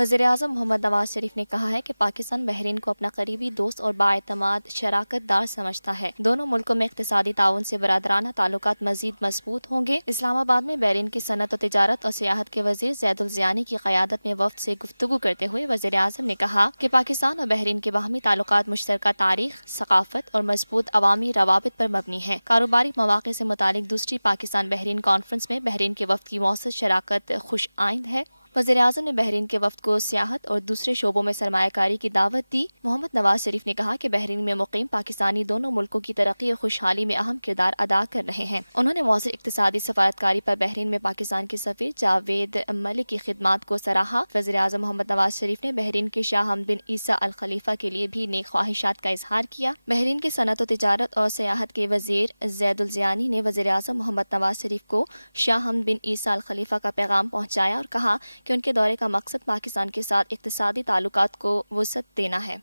वज़ीर-ए-आज़म मोहम्मद नवाज शरीफ ने कहा है कि पाकिस्तान बहरीन को अपना करीबी दोस्त और बाएतमाद शराकतदार समझता है। दोनों मुल्कों में इक़्तिसादी ताउन से बरादराना ताल्लुकात मज़ीद मजबूत होंगे। इस्लामाबाद में बहरीन की सनत और तिजारत और सियाहत के वज़ीर ज़ैद उल ज़ियानी की क़यादत में वफ़द से गुफ्तगू करते हुए वज़ीर-ए-आज़म ने कहा कि पाकिस्तान और बहरीन के बाहमी ताल्लुकात मुश्तरका तारीख़, सक़ाफ़त और मजबूत अवामी रवाबित पर मबनी है। कारोबारी मौक़े से मुतालिक दूसरी पाकिस्तान बहरीन कॉन्फ्रेंस में बहरीन के वफ़द की मौसर शराकत खुश आइंद है। वज़ीर-ए-आज़म ने बहरीन के वफ़द को सियाहत और दूसरे शोबों में सरमायाकारी की दावत दी। मोहम्मद नवाज शरीफ ने कहा कि बहरीन में मुक़ीम पाकिस्तानी दोनों मुल्कों की तरक्की और खुशहाली में अहम किरदार अदा कर रहे हैं। उन्होंने मौसर इक़्तिसादी सफारतकारी पर बहरीन में पाकिस्तान के सफ़ीर जावेद मलिक की खिदमात को सराहा। वज़ीर-ए-आज़म मोहम्मद नवाज शरीफ ने बहरीन के शाह हमद बिन ईसा अल खलीफा के लिए भी नेक ख्वाहिशात का इजहार किया। बहरीन के सनत और तिजारत और सियाहत के वज़ीर ज़ैद उल ज़ियानी ने वज़ीर-ए-आज़म मोहम्मद नवाज शरीफ को शाह हमद बिन ईसा अल खलीफा का पैगाम पहुँचाया और कहा कि उनके दौरे का मकसद पाकिस्तान के साथ इक़्तिसादी ताल्लुकात को वुसअत देना है।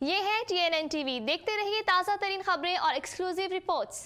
ये है TNN TV। देखते रहिए ताज़ा तरीन खबरें और एक्सक्लूसिव रिपोर्ट्स।